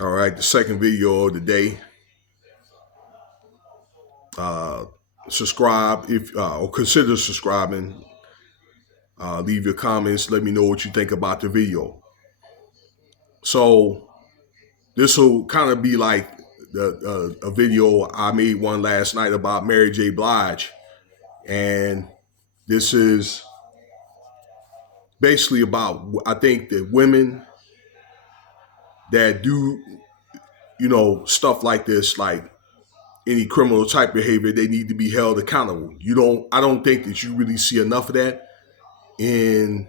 All right, the second video of the day. Uh, Subscribe if or consider subscribing. Leave your comments. Let me know what you think about the video. So this will kind of be like a video I made one last night about Mary J. Blige, and this is basically about I think that women that do stuff like this, like any criminal type behavior, they need to be held accountable. I don't think that you really see enough of that in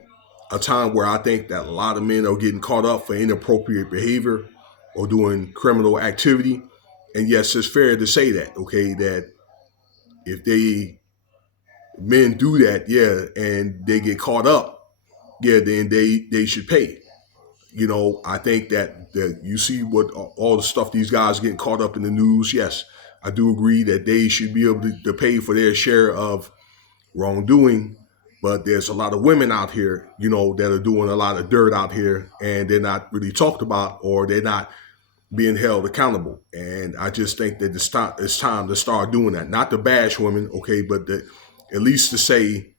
a time where I think that a lot of men are getting caught up for inappropriate behavior or doing criminal activity. And yes, it's fair to say that, okay, that if men do that, yeah, and they get caught up, yeah, then they should pay. I think that you see what all the stuff these guys getting caught up in the news. Yes, I do agree that they should be able to pay for their share of wrongdoing. But there's a lot of women out here, that are doing a lot of dirt out here, and they're not really talked about, or they're not being held accountable. And I just think that it's time to start doing that. Not to bash women, okay, but at least to say,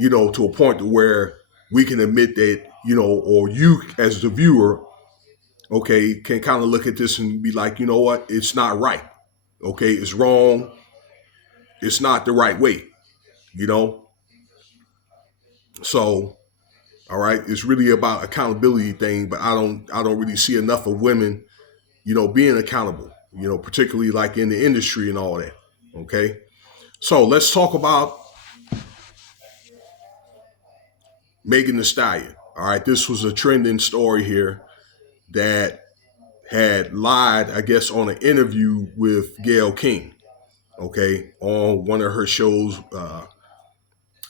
to a point to where we can admit that, or you as the viewer, okay, can kind of look at this and be like, you know what, it's not right. Okay, it's wrong. It's not the right way, you know? So, all right, it's really about accountability thing, but I don't really see enough of women, being accountable, particularly like in the industry and all that. Okay. So let's talk about Megan Thee Stallion. All right, this was a trending story here that had lied, I guess, on an interview with Gayle King, okay, on one of her shows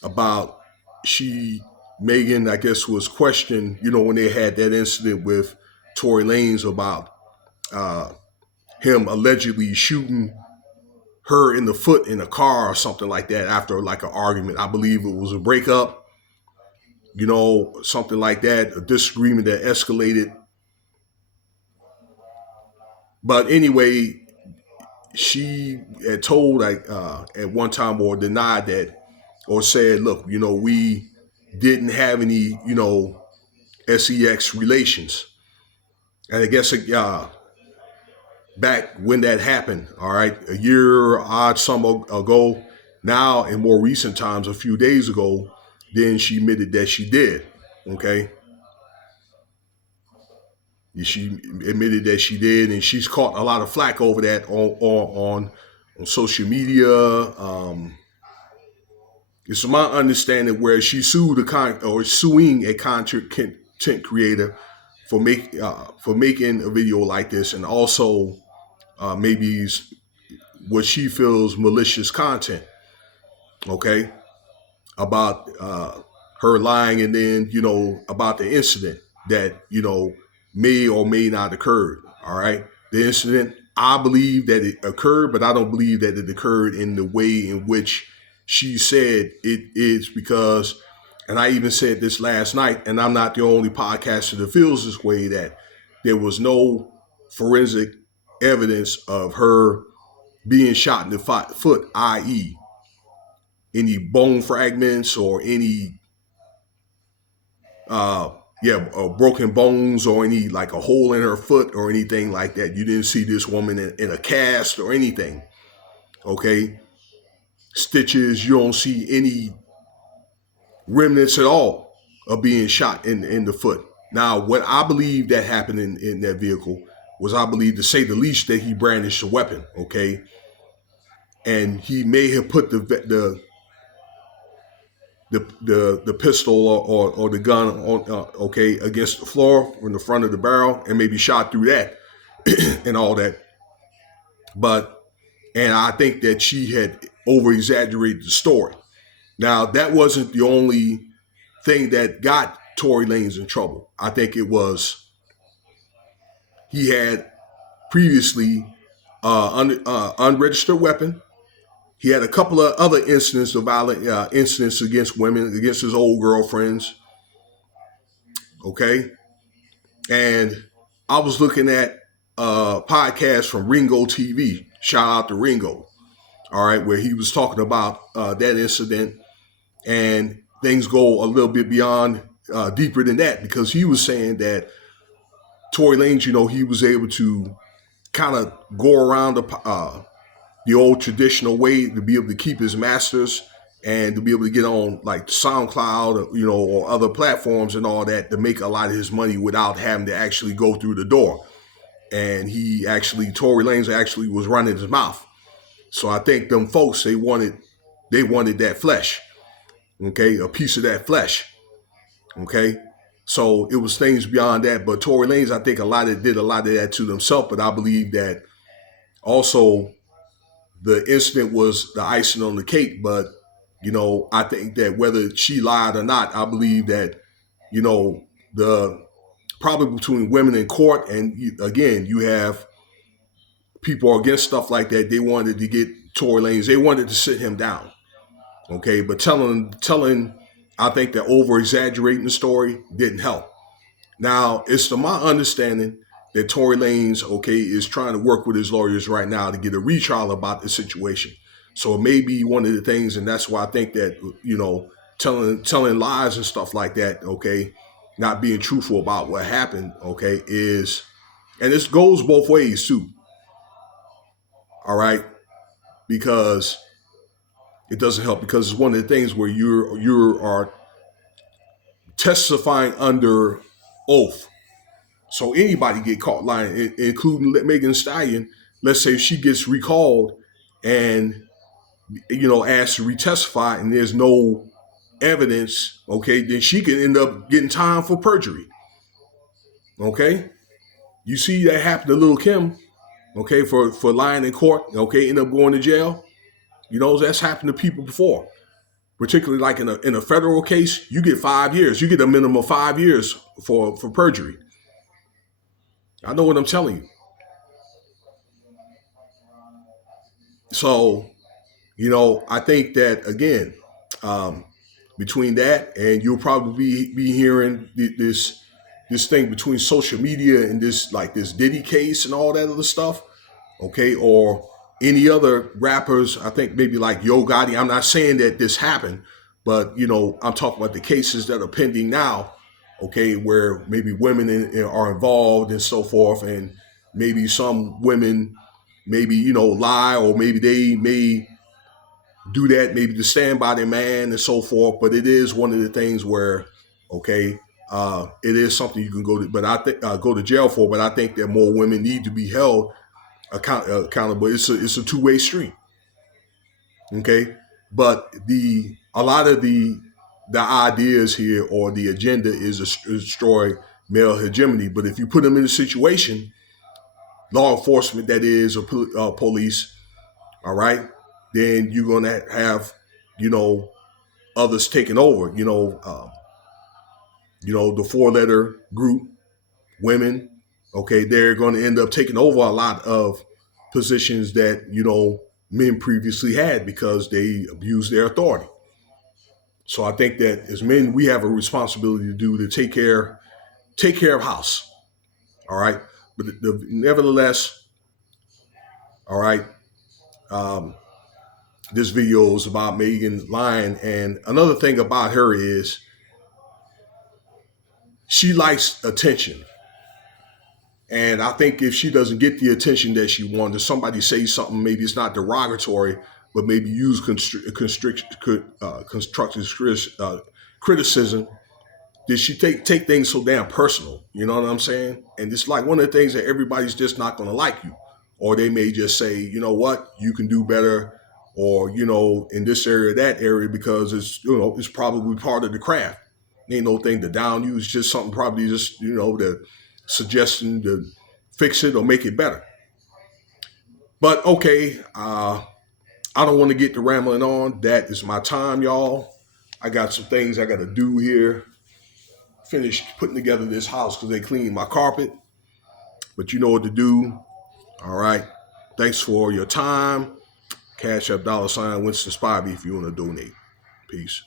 about Megan, I guess, was questioned, when they had that incident with Tory Lanes about uh, him allegedly shooting her in the foot in a car or something like that after like an argument. I believe it was a breakup, something like that, a disagreement that escalated. But anyway, she had told like at one time or denied that or said, look, we didn't have any, sex relations. And I guess back when that happened, all right, a year odd some ago, now in more recent times, a few days ago, then she admitted that she did. Okay, she admitted that she did, and she's caught a lot of flack over that on social media. It's my understanding where she sued or suing a content creator for making a video like this, and also maybe what she feels malicious content. Okay, about her lying, and then about the incident that may or may not occurred. All right, the incident, I believe that it occurred, but I don't believe that it occurred in the way in which she said it is, because, and I even said this last night, and I'm not the only podcaster that feels this way, that there was no forensic evidence of her being shot in the foot, i.e., any bone fragments or any uh broken bones or any like a hole in her foot or anything like that. You didn't see this woman in a cast or anything. Okay, stitches. You don't see any remnants at all of being shot in the foot. Now, what I believe that happened in that vehicle was, I believe, to say the least, that he brandished a weapon. Okay, and he may have put the pistol or the gun on okay, against the floor in the front of the barrel, and maybe shot through that and all that. But and I think that she had over exaggerated the story. Now, that wasn't the only thing that got Tory Lanez in trouble. I think it was, he had previously unregistered weapon. He had a couple of other incidents of violent incidents against women, against his old girlfriends. Okay, and I was looking at a podcast from Ringo TV. Shout out to Ringo. All right, where he was talking about that incident, and things go a little bit beyond deeper than that, because he was saying that Tory Lanez, he was able to kind of go around the old traditional way to be able to keep his masters and to be able to get on like SoundCloud, or other platforms and all that, to make a lot of his money without having to actually go through the door. And Tory Lanez actually was running his mouth. So I think them folks, they wanted that flesh, okay, a piece of that flesh, okay. So it was things beyond that. But Tory Lanez, I think did a lot of that to themselves. But I believe that also the incident was the icing on the cake. But I think that whether she lied or not, I believe that the probably between women in court, and again, you have people against stuff like that. They wanted to get Tory Lanez. They wanted to sit him down. Okay, but telling, I think that over exaggerating the story didn't help. Now, it's to my understanding that Tory Lanez, okay, is trying to work with his lawyers right now to get a retrial about the situation. So it may be one of the things, and that's why I think that telling lies and stuff like that, okay, not being truthful about what happened, okay, and this goes both ways too. All right, because it doesn't help, because it's one of the things where you are testifying under oath. So anybody get caught lying, including Megan Stallion. Let's say she gets recalled and asked to retestify, and there's no evidence. Okay, then she can end up getting time for perjury. Okay, you see that happen to Lil' Kim. Okay, for lying in court. Okay, end up going to jail. That's happened to people before. Particularly like in a federal case, you get 5 years. You get a minimum of 5 years for perjury. I know what I'm telling you. So, I think that again, um, between that, and you'll probably be hearing this thing between social media and this Diddy case and all that other stuff, okay, or any other rappers. I think maybe like Yo Gotti. I'm not saying that this happened, but I'm talking about the cases that are pending now, okay, where maybe women are involved and so forth, and maybe some women maybe lie, or maybe they may do that maybe to stand by their man and so forth. But it is one of the things where, okay, it is something you can go to jail for. But I think that more women need to be held accountable. It's a two-way street. Okay, but a lot of the ideas here, or the agenda, is to destroy male hegemony. But if you put them in a situation, law enforcement, that is, or police, all right, then you're gonna have others taking over. The four-letter group, women. Okay, they're going to end up taking over a lot of positions that men previously had, because they abused their authority. So I think that as men, we have a responsibility to take care of house. All right, but nevertheless, all right. Um, this video is about Meghan lying, and another thing about her is she likes attention. And I think if she doesn't get the attention that she wants, if somebody says something, maybe it's not derogatory, but maybe use constructive criticism, did she take things so damn personal? You know what I'm saying? And it's like one of the things that everybody's just not going to like you. Or they may just say, you know what, you can do better, or, in this area, that area, because it's probably part of the craft. Ain't no thing to down you. It's just something probably just, the suggestion to fix it or make it better. But okay, I don't want to get to rambling on. That is my time, y'all. I got some things I got to do here. Finish putting together this house because they cleaned my carpet. But you know what to do. All right. Thanks for your time. Cash App $Winston Spivey if you want to donate. Peace.